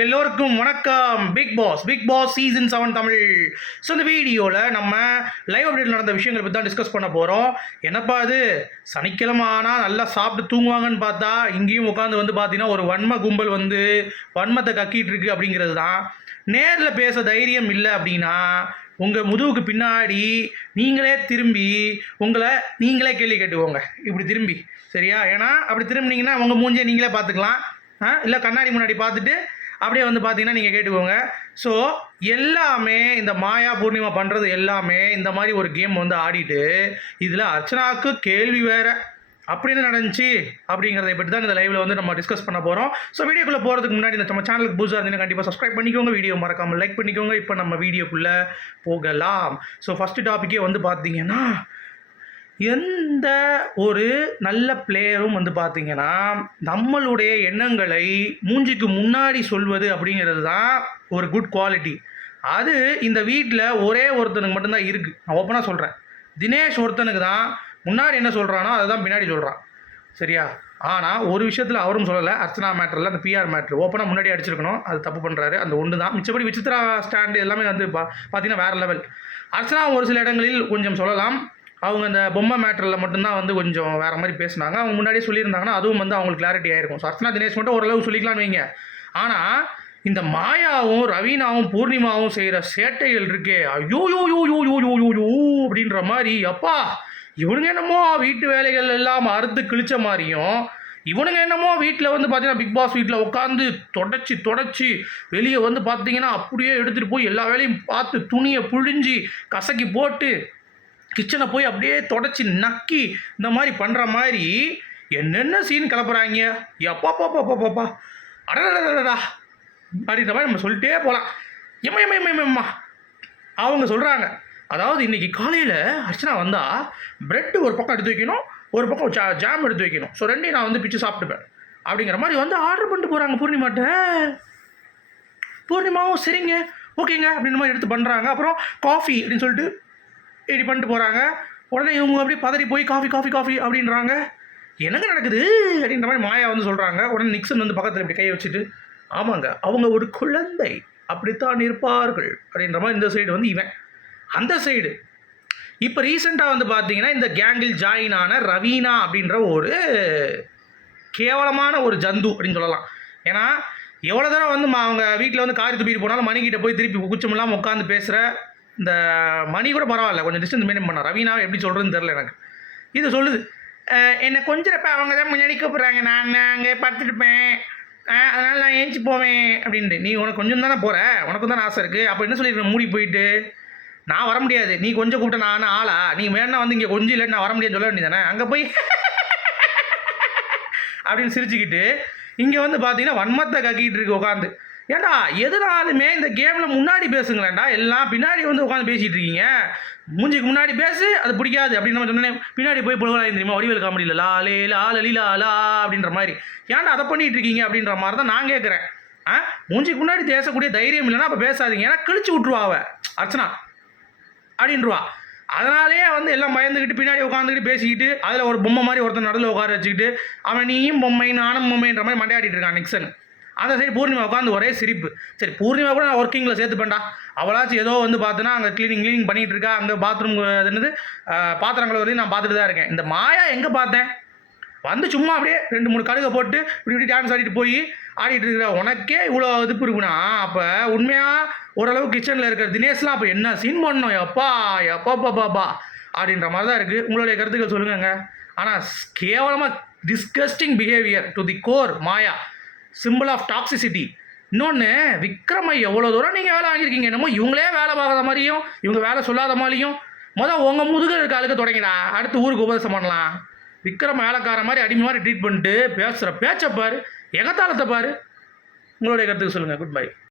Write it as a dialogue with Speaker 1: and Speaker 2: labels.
Speaker 1: எல்லோருக்கும் வணக்கம். Bigg Boss Bigg Boss season seven Tamil. So இந்த வீடியோவில் நம்ம லைவ் அப்டேட் நடந்த விஷயங்களை பற்றி தான் டிஸ்கஸ் பண்ண போகிறோம் என்னப்பா இது? சனிக்கிழமை ஆனால் நல்லா சாப்பிட்டு தூங்குவாங்கன்னு பார்த்தா இங்கேயும் உட்காந்து வந்து பார்த்தீங்கன்னா ஒரு வன்ம கும்பல் வந்து வன்மத்தை கக்கிட்டு இருக்கு அப்படிங்கிறது தான். நேரில் பேச தைரியம் இல்லை அப்படின்னா உங்கள் முதுகுக்கு பின்னாடி நீங்களே திரும்பி உங்களை நீங்களே கேள்வி கேட்டுக்கோங்க. இப்படி திரும்பி சரியா? ஏன்னா அப்படி திரும்பினீங்கன்னா உங்கள் மூஞ்சியை நீங்களே பார்த்துக்கலாம். இல்லை கண்ணாடி முன்னாடி பார்த்துட்டு அப்படியே வந்து பார்த்தீங்கன்னா நீங்கள் கேட்டுக்கோங்க. ஸோ எல்லாமே இந்த மாயா பூர்ணிமா பண்ணுறது எல்லாமே இந்த மாதிரி ஒரு கேம் வந்து ஆடிட்டு இதில் அர்ச்சனாவுக்கு கேள்வி வேறு. அப்படி என்ன நடந்துச்சு? அப்படிங்கிறத பற்றி தான் இந்த லைவில் வந்து நம்ம டிஸ்கஸ் பண்ண போகிறோம் ஸோ வீடியோக்குள்ளே போகிறதுக்கு முன்னாடி இந்த நம்ம சேனலுக்கு புதுசாக இருந்தீங்கன்னா கண்டிப்பாக சப்ஸ்கிரைப் பண்ணிக்கோங்க. வீடியோ மறக்காமல் லைக் பண்ணிக்கோங்க. இப்போ நம்ம வீடியோக்குள்ளே போகலாம். ஸோ ஃபஸ்ட்டு டாப்பிக்கே வந்து பார்த்தீங்கன்னா எந்த ஒரு நல்ல பிளேயரும் வந்து பார்த்தீங்கன்னா நம்மளுடைய எண்ணங்களை மூஞ்சிக்கு முன்னாடி சொல்வது அப்படிங்கிறது தான் ஒரு குட் குவாலிட்டி அது இந்த வீட்டில் ஒரே ஒருத்தனுக்கு மட்டும்தான் இருக்குது நான் ஓப்பனாக சொல்கிறேன் தினேஷ் ஒருத்தனுக்கு தான் முன்னாடி என்ன சொல்கிறானோ அதை தான் பின்னாடி சொல்கிறான் சரியா? ஆனால் ஒரு விஷயத்தில் அவரும் சொல்லலை. அர்ச்சனா மேட்டரில் அந்த பிஆர் மேட்ரு ஓப்பனாக முன்னாடி அடிச்சிருக்கணும். அது தப்பு பண்ணுறாரு அந்த ஒன்று தான். மிச்சப்படி விசித்ரா ஸ்டாண்டு எல்லாமே வந்து பா பார்த்தீங்கன்னா வேறு லெவல் அர்ச்சனா ஒரு சில இடங்களில் கொஞ்சம் சொல்லலாம். அவங்க அந்த பொம்மை மேட்டரில் மட்டும்தான் வந்து கொஞ்சம் வேறு மாதிரி பேசினாங்க. அவங்க முன்னாடியே சொல்லியிருந்தாங்கன்னா அதுவும் வந்து அவங்களுக்கு கிளாரிட்டி ஆயிருக்கும். ஸோ அர்ச்சனா தினேஷ் மட்டும் ஓரளவு சொல்லிக்கலாம்னு வைங்க. ஆனால் இந்த மாயாவும் ரவீனாவும் பூர்ணிமாவும் செய்கிற சேட்டைகள் இருக்கே. ஐயோ யோ யோ யோ யோ யோ யோ யோ அப்படின்ற மாதிரி அப்பா இவனுங்க என்னமோ வீட்டு வேலைகள் எல்லாம் அறுத்து கிழிச்ச மாதிரியும் இவனுங்க என்னமோ வீட்டில் வந்து பார்த்தீங்கன்னா பிக் பாஸ் வீட்டில் உட்காந்து தொடச்சி தொடச்சி வெளியே வந்து பார்த்தீங்கன்னா அப்படியே எடுத்துகிட்டு போய் எல்லா வேலையும் பார்த்து துணியை புழிஞ்சி கசக்கி போட்டு கிச்சனை போய் அப்படியே தொடச்சி நக்கி இந்த மாதிரி பண்ணுற மாதிரி என்னென்ன சீன் கிளப்புறாங்க? எப்பா பாப்பா பாப்பா அடடடடா அப்படின்ற மாதிரி நம்ம சொல்லிட்டே போகலாம் எம்மா எம்மா எம்மா எம்மா அவங்க சொல்கிறாங்க அதாவது இன்றைக்கி காலையில் அர்ச்சனா வந்தால் ப்ரெட்டு ஒரு பக்கம் எடுத்து வைக்கணும் ஒரு பக்கம் ஜா ஜாம் எடுத்து வைக்கணும். ஸோ ரெண்டையும் நான் வந்து பிச்சு சாப்பிட்டுப்பேன். அப்படிங்கிற மாதிரி வந்து ஆர்டர் பண்ணிட்டு போகிறாங்க பூர்ணிமாட்ட பூர்ணிமாவும் சரிங்க ஓகேங்க அப்படின்ற மாதிரி எடுத்து பண்ணுறாங்க அப்புறம் காஃபி அப்படின்னு சொல்லிட்டு இப்படி பண்ணிட்டு போகிறாங்க உடனே இவங்க அப்படியே பதறி போய் காஃபி காஃபி காஃபி அப்படின்றாங்க. என்னங்க நடக்குது? அப்படின்ற மாதிரி மாயா வந்து சொல்கிறாங்க உடனே நிக்சன் வந்து பக்கத்தில் இப்படி கையை வச்சுட்டு ஆமாங்க அவங்க ஒரு குழந்தை. அப்படித்தான் இருப்பார்கள். அப்படின்ற மாதிரி இந்த சைடு வந்து இவன். அந்த சைடு இப்போ ரீசெண்டாக வந்து பார்த்தீங்கன்னா இந்த கேங்கில் ஜாயின் ஆன ரவீனா அப்படின்ற ஒரு கேவலமான ஒரு ஜந்து அப்படின்னு சொல்லலாம். ஏன்னா எவ்வளோ தடவை வந்து அவங்க வீட்டில் வந்து காரி துப்பிட்டு போனாலும் மணிக்கிட்ட போய் திருப்பி குச்சம் இல்லாமல் உட்காந்து பேசுகிற இந்த மணி கூட பரவாயில்ல கொஞ்சம் டிஸ்டன்ஸ் மெயின்டைன் பண்ண. ரவீனா எப்படி சொல்கிறதுன்னு தெரில எனக்கு. இது சொல்லுது என்னை கொஞ்சிறப்ப அவங்க தான் முன்னாடி கூப்பிட்றாங்க. நான் அங்கே படுத்துட்டுப்பேன் அதனால் நான் ஏஞ்சி போவேன் அப்படின்ட்டு. நீ உனக்கு கொஞ்சம் தானே போகிற உனக்கு தானே ஆசை இருக்குது அப்போ என்ன சொல்லியிருக்க? மூடி போயிட்டு. நான் வர முடியாது. நீ கொஞ்சம் கூப்பிட்ட நான் ஆளா? நீ வேணா வந்து இங்கே கொஞ்சம் இல்லை நான் வர முடியாதுன்னு சொல்ல வேண்டியதானே அங்கே போய் அப்படின்னு சிரிச்சுக்கிட்டு இங்கே வந்து பார்த்தீங்கன்னா வன்மத்தை கக்கிட்டு இருக்கு உட்காந்து ஏண்டா எதுனாலுமே இந்த கேமில் முன்னாடி பேசுங்களேன்டா. எல்லாம் பின்னாடி வந்து உட்காந்து பேசிகிட்டு இருக்கீங்க. மூஞ்சிக்கு முன்னாடி பேசு அது பிடிக்காது அப்படின்னு நம்ம சொன்னேன் பின்னாடி போய் புலவலாக தெரியுமா? வடிவேல் காமெடியில் லா லே லா லலி லா லா அப்படின்ற மாதிரி. ஏன்டா அதை பண்ணிகிட்டு இருக்கீங்க அப்படின்ற மாதிரி தான் நான் கேட்குறேன் ஆ? மூஞ்சிக்கு முன்னாடி பேசக்கூடிய தைரியம் இல்லைன்னா அப்போ பேசாதீங்க. ஏன்னா கிழிச்சு விட்ருவா அவ. அர்ச்சனா அப்படின்றவா. அதனாலேயே வந்து எல்லாம் பயந்துக்கிட்டு பின்னாடி உட்காந்துக்கிட்டு பேசிக்கிட்டு அதில் ஒரு பொம்மை மாதிரி ஒருத்தன் நடுவில் உட்கார வச்சுக்கிட்டு அவன் நீயும் பொம்மை நானும் பொம்மைன்ற மாதிரி மண்டையாடிட்டு இருக்கான் நிக்சன். அந்த சைடு பூர்ணிமா உட்காந்து ஒரே சிரிப்பு. சரி பூர்ணிமா கூட நான் ஒர்க்கிங்கில் சேர்த்துப்பேன்டா. அவளாச்சும் ஏதோ வந்து பார்த்தோன்னா அங்கே க்ளீனிங் க்ளீனிங் பண்ணிகிட்டு இருக்கா அங்கே பாத்ரூம் என்னது பாத்திரங்களை வரையும் நான் பார்த்துட்டு தான் இருக்கேன். இந்த மாயா எங்கே பார்த்தேன்? வந்து சும்மா அப்படியே ரெண்டு மூணு கடுகை போட்டு இப்படி இப்படி டான்ஸ் ஆடிட்டு போய் ஆடிட்டு இருக்கிற உனக்கே இவ்வளோ இதுப்பு இருக்குன்னா அப்போ உண்மையாக ஓரளவு கிச்சனில் இருக்கிற தினேஷ்லாம் அப்போ என்ன சீன் பண்ணணும் எப்பா எப்பா பாப்பா அப்படின்ற மாதிரி தான் இருக்குது உங்களுடைய கருத்துக்கள் சொல்லுங்கங்க. ஆனால் கேவலமாக disgusting behaviour to the core Maya. Simple of toxicity இன்னொன்று விக்ரமை எவ்வளோ தூரம் நீங்கள் வேலை வாங்கியிருக்கீங்க என்னமோ இவங்களே வேலை பார்க்காத மாதிரியும் இவங்க வேலை சொல்லாத மாதிரியும் மொதல் உங்கள் முதுகு இருக்க ஆளுக்கு தொடங்கினா அடுத்து ஊருக்கு உபதேசம் பண்ணலாம். விக்ரம் வேலைக்கார மாதிரி அடிமை மாதிரி ட்ரீட் பண்ணிட்டு பேசுகிற பேச்சை பாரு எகத்தாளத்தை பாரு. உங்களுடைய கருத்துக்கு சொல்லுங்கள் குட் பை